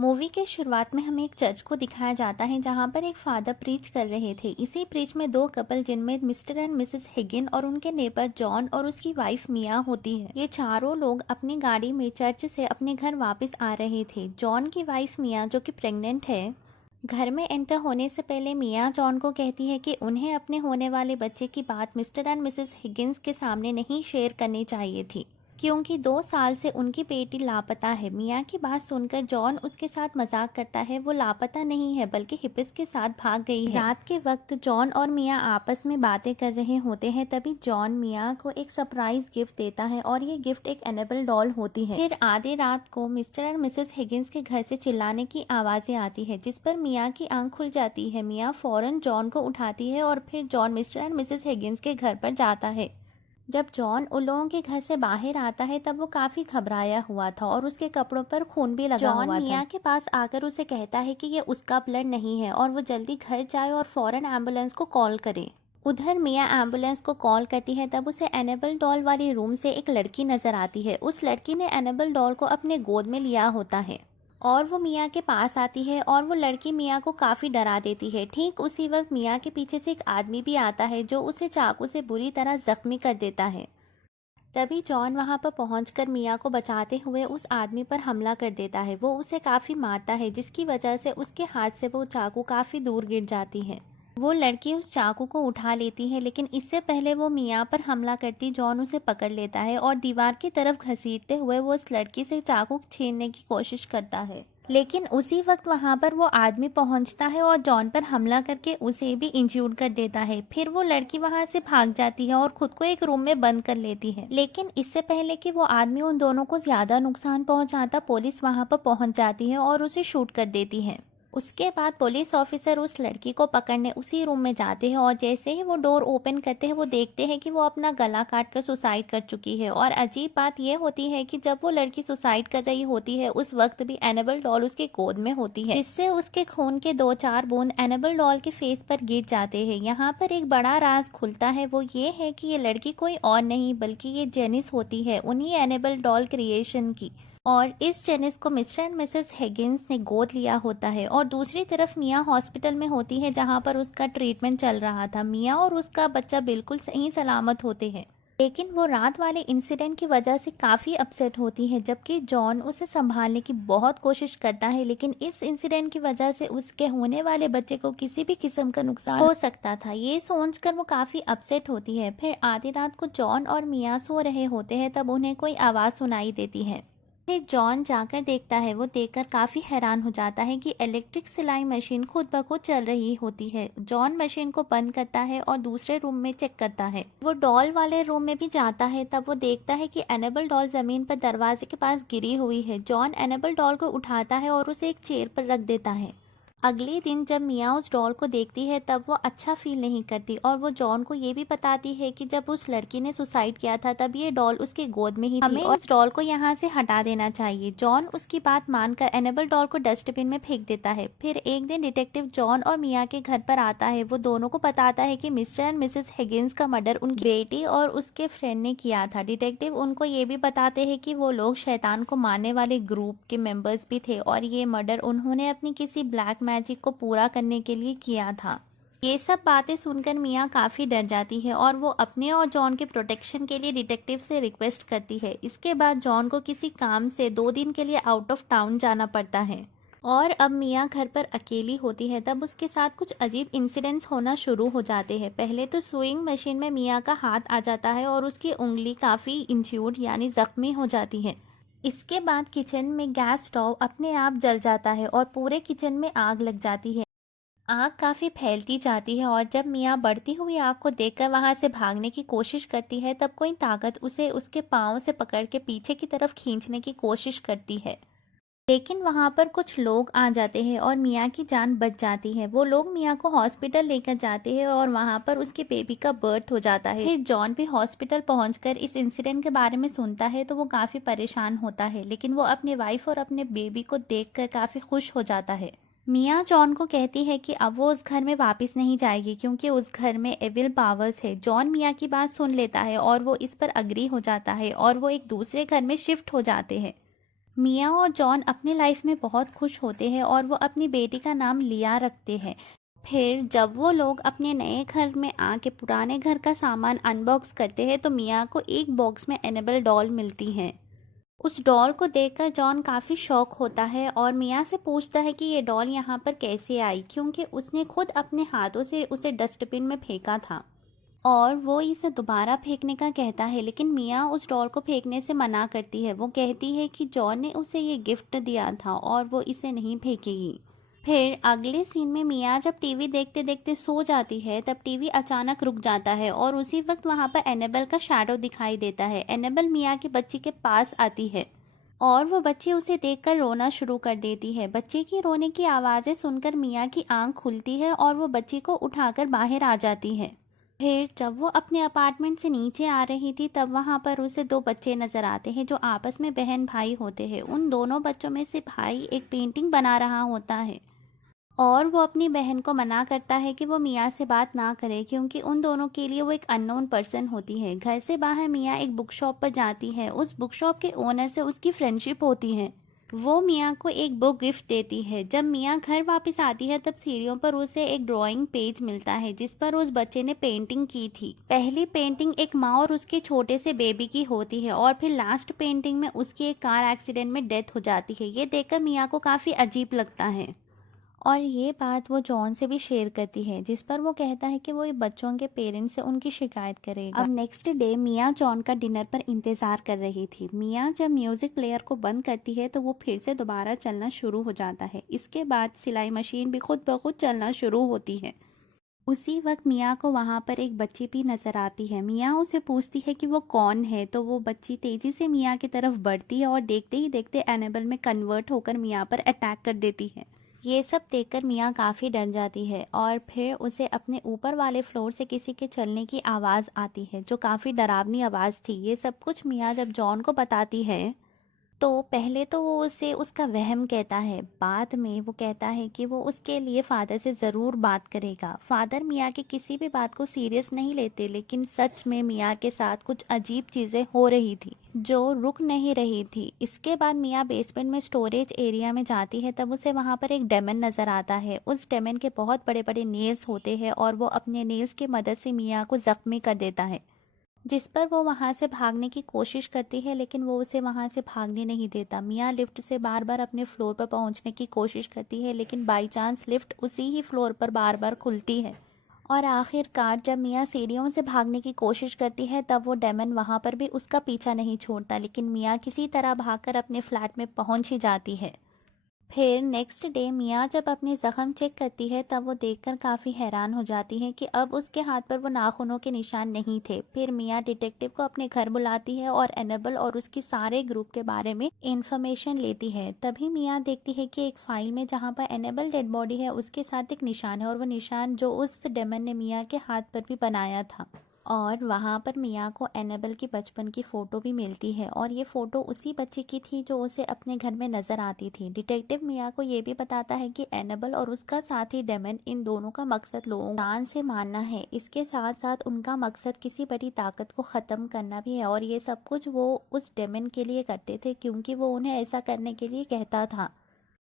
Movie के शुरुआत में हमें एक चर्च को दिखाया जाता है जहां पर एक फादर प्रीच कर रहे थे। इसी प्रीच में दो कपल जिनमें मिस्टर एंड मिसेस हिगिन और उनके नेबर जॉन और उसकी वाइफ मिया होती है। ये चारों लोग अपनी गाड़ी में चर्च से अपने घर वापस आ रहे थे। जॉन की वाइफ मिया जो कि प्रेग्नेंट है, घर में एंटर होने से पहले मिया जॉन को कहती है कि उन्हें अपने होने वाले बच्चे की बात मिस्टर एंड मिसेस हिगिन्स के सामने नहीं शेयर करनी चाहिए थी, क्योंकि 2 साल से उनकी बेटी लापता है। मिया की बात सुनकर जॉन उसके साथ मजाक करता है। वो लापता नहीं है बल्कि हिप्पिस के साथ भाग गई है। रात के वक्त जॉन और मिया आपस में बातें कर रहे होते हैं, तभी जॉन मिया को एक सरप्राइज गिफ्ट देता है और ये गिफ्ट एक एनेबल डॉल होती है। फिर आधी रात को मिस्टर एंड मिसेस हिगिन्स के घर से चिल्लाने की आवाजें आती है, जिस पर मिया की आंख खुल जाती है। मिया फौरन जॉन को उठाती है और फिर John mister and Mrs Higgins के घर पर जाता है। जब जॉन उन लोगों के घर से बाहर आता है तब वो काफी घबराया हुआ था और उसके कपड़ों पर खून भी लगा हुआ था। जॉन मिया के पास आकर उसे कहता है कि ये उसका ब्लड नहीं है और वो जल्दी घर जाए और फौरन एम्बुलेंस को कॉल करे। उधर मिया एम्बुलेंस को कॉल करती है तब उसे एनेबल डॉल वाली रूम से एक लड़की नजर आती है। उस लड़की ने एनेबल डॉल को अपने गोद में लिया होता है और वो मिया के पास आती है और वो लड़की मिया को काफी डरा देती है। ठीक उसी वक्त मिया के पीछे से एक आदमी भी आता है जो उसे चाकू से बुरी तरह जख्मी कर देता है। तभी जॉन वहां पर पहुंचकर मिया को बचाते हुए उस आदमी पर हमला कर देता है। वो उसे काफी मारता है, जिसकी वजह से उसके हाथ से वो चाकू काफी दूर गिर जाती है। वो लड़की उस चाकू को उठा लेती है, लेकिन इससे पहले वो मिया पर हमला करती जॉन उसे पकड़ लेता है और दीवार की तरफ घसीटते हुए वो उस लड़की से चाकू छीनने की कोशिश करता है। लेकिन उसी वक्त वहां पर वो आदमी पहुंचता है और जॉन पर हमला करके उसे भी इंज्यूर्ड कर देता है। फिर वो लड़की वहां से भाग जाती है और खुद को एक रूम में बंद कर लेती है। लेकिन इससे पहले कि वो आदमी उन दोनों को ज्यादा नुकसान पहुंचाता, पुलिस वहां पर पहुंच जाती है और उसे शूट कर देती है। उसके बाद पुलिस ऑफिसर उस लड़की को पकड़ने उसी रूम में जाते हैं और जैसे ही वो डोर ओपन करते हैं वो देखते हैं कि वो अपना गला काट कर सुसाइड कर चुकी है। और अजीब बात यह होती है कि जब वो लड़की सुसाइड कर रही होती है उस वक्त भी एनेबल डॉल उसके गोद में होती है, जिससे उसके खून के 2-4 बूंद एनेबल डॉल के फेस पर गिर जाते हैं। यहाँ पर एक बड़ा राज खुलता है, वो ये है कि ये लड़की कोई और नहीं बल्कि ये जेनिस होती है, उन्हीं एनेबल डॉल क्रिएशन की। और इस जेनिस को मिस्टर एंड मिसेस हिगिन्स ने गोद लिया होता है। और दूसरी तरफ मिया हॉस्पिटल में होती है जहां पर उसका ट्रीटमेंट चल रहा था। मिया और उसका बच्चा बिल्कुल सही सलामत होते हैं, लेकिन वो रात वाले इंसिडेंट की वजह से काफी अपसेट होती है, जबकि जॉन उसे संभालने की बहुत कोशिश करता है। लेकिन इस इंसिडेंट की वजह से उसके होने वाले बच्चे को किसी भी किस्म का नुकसान हो सकता था, ये सोचकर वो काफी अपसेट होती है। फिर आधी रात को जॉन और मिया सो रहे होते हैं, तब उन्हें कोई आवाज सुनाई देती है। फिर जॉन जाकर देखता है। वो देखकर काफी हैरान हो जाता है कि इलेक्ट्रिक सिलाई मशीन खुद ब खुद चल रही होती है। जॉन मशीन को बंद करता है और दूसरे रूम में चेक करता है। वो डॉल वाले रूम में भी जाता है, तब वो देखता है कि एनेबल डॉल जमीन पर दरवाजे के पास गिरी हुई है। जॉन एनेबल डॉल को उठाता है और उसे एक चेयर पर रख देता है। अगले दिन जब मिया उस डॉल को देखती है तब वो अच्छा फील नहीं करती और वो जॉन को ये भी बताती है कि जब उस लड़की ने सुसाइड किया था तब ये डॉल उसके गोद में ही थी, हमें उस डॉल को यहाँ से हटा देना चाहिए। जॉन उसकी बात मानकर एनेबल डॉल को डस्टबिन में फेंक देता है। फिर एक दिन डिटेक्टिव जॉन और मिया के घर पर आता है। वो दोनों को बताता है कि मिस्टर एंड मिसेस हिगिन्स का मर्डर उनकी बेटी और उसके फ्रेंड ने किया था। डिटेक्टिव उनको ये भी बताते हैं कि वो लोग शैतान को मारने वाले ग्रुप के मेंबर्स भी थे और ये मर्डर उन्होंने अपनी किसी ब्लैक मैजिक को पूरा करने के लिए किया था। ये सब बातें सुनकर मिया काफी डर जाती है और वो अपने और जॉन के प्रोटेक्शन के लिए डिटेक्टिव से रिक्वेस्ट करती है। इसके बाद जॉन को किसी काम से 2 दिन के लिए आउट ऑफ टाउन जाना पड़ता है और अब मिया घर पर अकेली होती है। तब उसके साथ कुछ अजीब इंसिडेंट्स होना शुरू हो जाते हैं। पहले तो सुइंग मशीन में मिया का हाथ आ जाता है और उसकी उंगली काफी इंज्यूर्ड यानी जख्मी हो जाती है। इसके बाद किचन में गैस स्टोव अपने आप जल जाता है और पूरे किचन में आग लग जाती है। आग काफी फैलती जाती है और जब मिया बढ़ती हुई आग को देखकर वहां से भागने की कोशिश करती है तब कोई ताकत उसे उसके पांव से पकड़ के पीछे की तरफ खींचने की कोशिश करती है, लेकिन वहां पर कुछ लोग आ जाते हैं और मिया की जान बच जाती है। वो लोग मिया को हॉस्पिटल लेकर जाते हैं और वहां पर उसके बेबी का बर्थ हो जाता है। फिर जॉन भी हॉस्पिटल पहुंचकर इस इंसिडेंट के बारे में सुनता है तो वो काफी परेशान होता है, लेकिन वो अपने वाइफ और अपने बेबी को देखकर काफी खुश हो जाता है। मिया जॉन को कहती है कि अब वो उस घर में वापस नहीं जाएगी क्योंकि उस घर में एविल पावर्स है। जॉन मिया की बात सुन लेता है और वो इस पर अग्री हो जाता है और वो एक दूसरे घर में शिफ्ट हो जाते हैं। मिया और जॉन अपने लाइफ में बहुत खुश होते हैं और वो अपनी बेटी का नाम लिया रखते हैं। फिर जब वो लोग अपने नए घर में आके पुराने घर का सामान अनबॉक्स करते हैं तो मिया को एक बॉक्स में एनेबल डॉल मिलती है। उस डॉल को देखकर जॉन काफ़ी शॉक होता है और मिया से पूछता है कि ये डॉल यहाँ पर कैसे आई, क्योंकि उसने खुद अपने हाथों से उसे डस्टबिन में फेंका था और वो इसे दोबारा फेंकने का कहता है, लेकिन मिया उस डॉल को फेंकने से मना करती है। वो कहती है कि जॉन ने उसे ये गिफ्ट दिया था और वो इसे नहीं फेंकेगी। फिर अगले सीन में मिया जब टीवी देखते देखते सो जाती है तब टीवी अचानक रुक जाता है और उसी वक्त वहां पर एनेबल का शैडो दिखाई देता है। एनेबल मिया की बच्ची के पास आती है और वो बच्ची उसे देखकर रोना शुरू कर देती है। बच्चे की रोने की आवाज़ें सुनकर मिया की आंख खुलती है और वो बच्ची को उठाकर बाहर आ जाती है। फिर जब वो अपने अपार्टमेंट से नीचे आ रही थी तब वहां पर उसे दो बच्चे नजर आते हैं जो आपस में बहन भाई होते हैं। उन दोनों बच्चों में से भाई एक पेंटिंग बना रहा होता है और वो अपनी बहन को मना करता है कि वो मिया से बात ना करे, क्योंकि उन दोनों के लिए वो एक अननोन पर्सन होती है। घर से बाहर मिया एक बुक शॉप पर जाती है। उस बुक शॉप के ओनर से उसकी फ्रेंडशिप होती है। वो मिया को एक बुक गिफ्ट देती है। जब मिया घर वापस आती है तब सीढ़ियों पर उसे एक ड्राइंग पेज मिलता है जिस पर उस बच्चे ने पेंटिंग की थी। पहली पेंटिंग एक माँ और उसके छोटे से बेबी की होती है और फिर लास्ट पेंटिंग में उसकी एक कार एक्सीडेंट में डेथ हो जाती है। ये देखकर मिया को काफी अजीब लगता है और ये बात वो जॉन से भी शेयर करती है, जिस पर वो कहता है कि वो ये बच्चों के पेरेंट्स से उनकी शिकायत करेगा। अब नेक्स्ट डे मिया जॉन का डिनर पर इंतजार कर रही थी। मिया जब म्यूजिक प्लेयर को बंद करती है तो वो फिर से दोबारा चलना शुरू हो जाता है। इसके बाद सिलाई मशीन भी खुद ब खुद चलना शुरू होती है। उसी वक्त मिया को वहां पर एक बच्ची भी नजर आती है। मिया उसे पूछती है कि वो कौन है, तो वो बच्ची तेजी से मिया की तरफ बढ़ती है और देखते ही देखते एनेबल में कन्वर्ट होकर मिया पर अटैक कर देती है। ये सब देखकर मिया काफ़ी डर जाती है और फिर उसे अपने ऊपर वाले फ्लोर से किसी के चलने की आवाज़ आती है जो काफ़ी डरावनी आवाज़ थी। ये सब कुछ मिया जब जॉन को बताती है तो पहले तो वो उसे उसका वहम कहता है, बाद में वो कहता है कि वो उसके लिए फादर से ज़रूर बात करेगा। फादर मिया की किसी भी बात को सीरियस नहीं लेते, लेकिन सच में मिया के साथ कुछ अजीब चीज़ें हो रही थी जो रुक नहीं रही थी। इसके बाद मिया बेसमेंट में स्टोरेज एरिया में जाती है तब उसे वहाँ पर एक डेमन नज़र आता है। उस डेमन के बहुत बड़े बड़े नेल्स होते हैं और वो अपने नेल्स की मदद से मिया को ज़ख्मी कर देता है, जिस पर वो वहां से भागने की कोशिश करती है, लेकिन वो उसे वहां से भागने नहीं देता। मिया लिफ्ट से बार बार अपने फ्लोर पर पहुंचने की कोशिश करती है, लेकिन बाई चांस लिफ्ट उसी ही फ्लोर पर बार बार खुलती है और आखिरकार जब मिया सीढ़ियों से भागने की कोशिश करती है तब वो डेमन वहां पर भी उसका पीछा नहीं छोड़ता, लेकिन मिया किसी तरह भागकर अपने फ्लैट में पहुंच ही जाती है। फिर नेक्स्ट डे मिया जब अपनी जख्म चेक करती है तब वो देखकर काफ़ी हैरान हो जाती है कि अब उसके हाथ पर वो नाखूनों के निशान नहीं थे। फिर मिया डिटेक्टिव को अपने घर बुलाती है और एनेबल और उसकी सारे ग्रुप के बारे में इंफॉर्मेशन लेती है। तभी मिया देखती है कि एक फाइल में जहाँ पर एनेबल डेड बॉडी है उसके साथ एक निशान है और वो निशान जो उस डेमन ने मिया के हाथ पर भी बनाया था। और वहाँ पर मिया को एनेबल की बचपन की फ़ोटो भी मिलती है और ये फ़ोटो उसी बच्ची की थी जो उसे अपने घर में नज़र आती थी। डिटेक्टिव मिया को ये भी बताता है कि एनेबल और उसका साथी डेमन, इन दोनों का मकसद लोगों को जान से मारना है। इसके साथ साथ उनका मकसद किसी बड़ी ताकत को ख़त्म करना भी है और ये सब कुछ वो उस डेमन के लिए करते थे क्योंकि वो उन्हें ऐसा करने के लिए कहता था।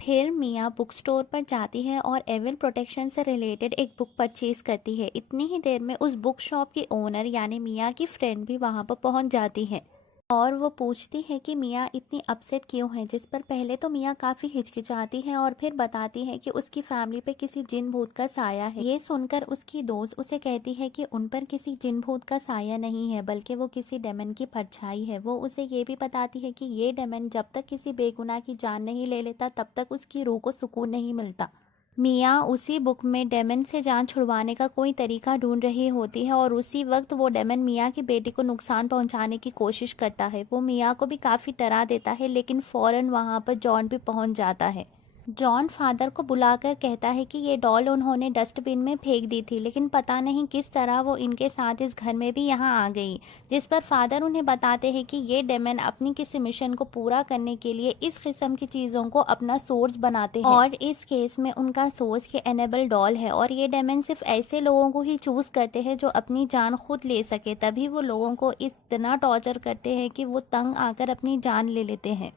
फिर मिया बुक स्टोर पर जाती है और एविल प्रोटेक्शन से रिलेटेड एक बुक परचेज करती है। इतनी ही देर में उस बुक शॉप की ओनर यानी मिया की फ्रेंड भी वहां पर पहुंच जाती है और वो पूछती है कि मिया इतनी अपसेट क्यों है, जिस पर पहले तो मिया काफ़ी हिचकिचाती है और फिर बताती है कि उसकी फैमिली पे किसी जिन भूत का साया है। ये सुनकर उसकी दोस्त उसे कहती है कि उन पर किसी जिन भूत का साया नहीं है बल्कि वो किसी डेमन की परछाई है। वो उसे ये भी बताती है कि ये डेमन जब तक किसी बेगुनाह की जान नहीं ले लेता तब तक उसकी रूह को सुकून नहीं मिलता। मिया उसी बुक में डेमन से जान छुड़वाने का कोई तरीका ढूंढ रही होती है और उसी वक्त वो डेमन मिया की बेटी को नुकसान पहुंचाने की कोशिश करता है। वो मिया को भी काफ़ी डरा देता है, लेकिन फौरन वहां पर जॉन भी पहुंच जाता है। जॉन फादर को बुलाकर कहता है कि ये डॉल उन्होंने डस्टबिन में फेंक दी थी, लेकिन पता नहीं किस तरह वो इनके साथ इस घर में भी यहाँ आ गई। जिस पर फादर उन्हें बताते हैं कि ये डेमन अपनी किसी मिशन को पूरा करने के लिए इस किस्म की चीज़ों को अपना सोर्स बनाते हैं और इस केस में उनका सोर्स ये एनेबल डॉल है और ये डेमन सिर्फ ऐसे लोगों को ही चूज करते हैं जो अपनी जान खुद ले सके, तभी वो लोगों को इतना टॉर्चर करते हैं कि वो तंग आकर अपनी जान ले लेते हैं।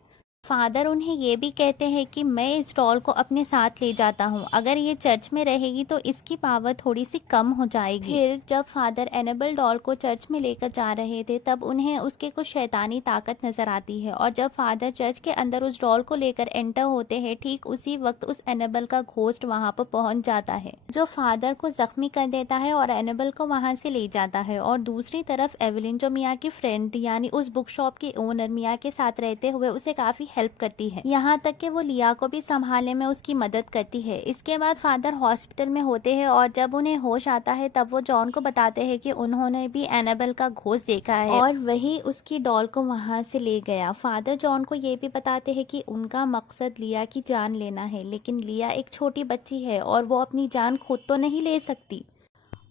फादर उन्हें ये भी कहते हैं कि मैं इस डॉल को अपने साथ ले जाता हूँ, अगर ये चर्च में रहेगी तो इसकी पावर थोड़ी सी कम हो जाएगी। फिर जब फादर एनेबल डॉल को चर्च में लेकर जा रहे थे तब उन्हें उसके कुछ शैतानी ताकत नजर आती है, और जब फादर चर्च के अंदर उस डॉल को लेकर एंटर होते हैं ठीक उसी वक्त उस एनेबल का घोस्ट वहाँ पर पहुंच जाता है, जो फादर को जख्मी कर देता है और एनेबल को वहाँ से ले जाता है। और दूसरी तरफ एवलिन, जो मिया की फ्रेंड यानी उस बुक शॉप की ओनर, मिया के साथ रहते हुए उसे काफी हेल्प करती है, यहाँ तक कि वो लिया को भी संभालने में उसकी मदद करती है। इसके बाद फादर हॉस्पिटल में होते हैं और जब उन्हें होश आता है तब वो जॉन को बताते हैं कि उन्होंने भी एनाबेल का घोस्ट देखा है और वही उसकी डॉल को वहां से ले गया। फादर जॉन को ये भी बताते हैं कि उनका मकसद लिया की जान लेना है, लेकिन लिया एक छोटी बच्ची है और वो अपनी जान खुद तो नहीं ले सकती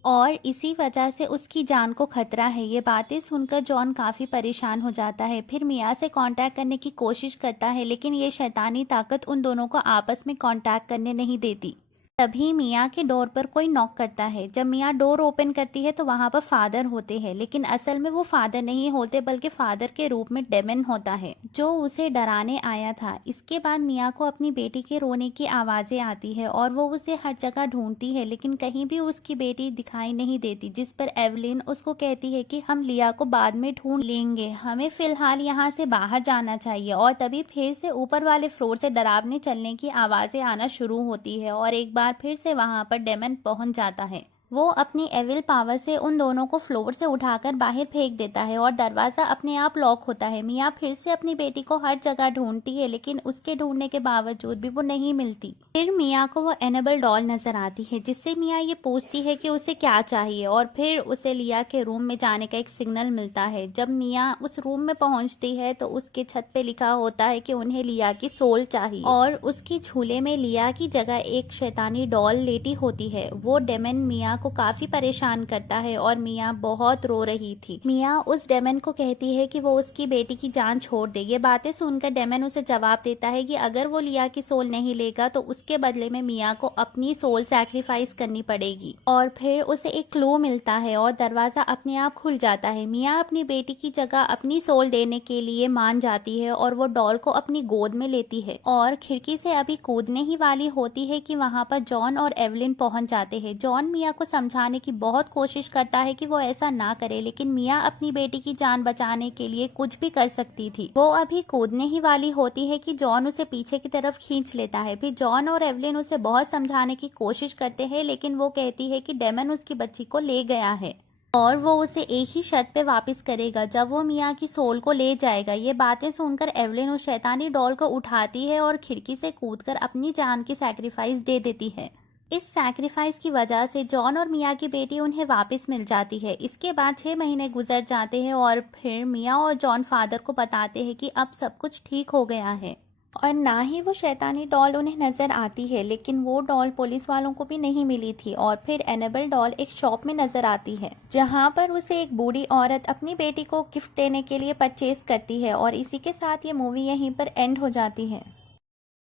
और इसी वजह से उसकी जान को खतरा है। ये बातें सुनकर जॉन काफी परेशान हो जाता है, फिर मिया से कांटेक्ट करने की कोशिश करता है, लेकिन ये शैतानी ताकत उन दोनों को आपस में कांटेक्ट करने नहीं देती। तभी मिया के डोर पर कोई नॉक करता है। जब मिया डोर ओपन करती है तो वहां पर फादर होते हैं, लेकिन असल में वो फादर नहीं होते बल्कि फादर के रूप में डेमन होता है जो उसे डराने आया था। इसके बाद मिया को अपनी बेटी के रोने की आवाजें आती है और वो उसे हर जगह ढूंढती है, लेकिन कहीं भी उसकी बेटी दिखाई नहीं देती, जिस पर एवलिन उसको कहती है कि हम लिया को बाद में ढूंढ लेंगे, हमें फिलहाल यहाँ से बाहर जाना चाहिए। और तभी फिर से ऊपर वाले फ्लोर से डरावने चलने की आवाजें आना शुरू होती है और एक बार फिर से वहां पर डेमन पहुंच जाता है। वो अपनी एविल पावर से उन दोनों को फ्लोर से उठाकर बाहर फेंक देता है और दरवाजा अपने आप लॉक होता है। मिया फिर से अपनी बेटी को हर जगह ढूंढती है, लेकिन उसके ढूंढने के बावजूद भी वो नहीं मिलती। फिर मिया को वो एनेबल डॉल नजर आती है, जिससे मिया ये पूछती है कि उसे क्या चाहिए और फिर उसे लिया के रूम में जाने का एक सिग्नल मिलता है। जब मिया उस रूम में पहुंचती है तो उसके छत पे लिखा होता है कि उन्हें लिया की सोल चाहिए और उसकी झूले में लिया की जगह एक शैतानी डॉल लेटी होती है। वो डेमन मिया को काफी परेशान करता है और मिया बहुत रो रही थी। मिया उस डेमन को कहती है कि वो उसकी बेटी की जान छोड़ दे। ये बातें सुनकर डेमन उसे जवाब देता है कि अगर वो लिया की सोल नहीं लेगा तो उसके बदले में मिया को अपनी सोल सैक्रिफाइस करनी पड़ेगी। और फिर उसे एक क्लू मिलता है और दरवाजा अपने आप खुल जाता है। मिया अपनी बेटी की जगह अपनी सोल देने के लिए मान जाती है और वो डॉल को अपनी गोद में लेती है और खिड़की से अभी कूदने ही वाली होती है कि वहां पर जॉन और एवलिन पहुंच जाते हैं। जॉन मिया को समझाने की बहुत कोशिश करता है कि वो ऐसा ना करे, लेकिन मिया अपनी बेटी की जान बचाने के लिए कुछ भी कर सकती थी। वो अभी कूदने ही वाली होती है कि जॉन उसे पीछे की तरफ खींच लेता है। फिर जॉन और एवलिन उसे बहुत समझाने की कोशिश करते हैं, लेकिन वो कहती है कि डेमन उसकी बच्ची को ले गया है और वो उसे एक ही शर्त पे वापस करेगा, जब वो मिया की सोल को ले जाएगा। ये बातें सुनकर एवलिन उस शैतानी डॉल को उठाती है और खिड़की से कूदकर अपनी जान की सैक्रिफाइस दे देती है। इस सैक्रिफाइस की वजह से जॉन और मिया की बेटी उन्हें वापस मिल जाती है। इसके बाद 6 महीने गुजर जाते हैं और फिर मिया और जॉन फादर को बताते हैं कि अब सब कुछ ठीक हो गया है और ना ही वो शैतानी डॉल उन्हें नजर आती है, लेकिन वो डॉल पुलिस वालों को भी नहीं मिली थी। और फिर एनेबल डॉल एक शॉप में नजर आती है जहां पर उसे एक बूढ़ी औरत अपनी बेटी को गिफ्ट देने के लिए परचेज करती है और इसी के साथ ये मूवी यहीं पर एंड हो जाती है।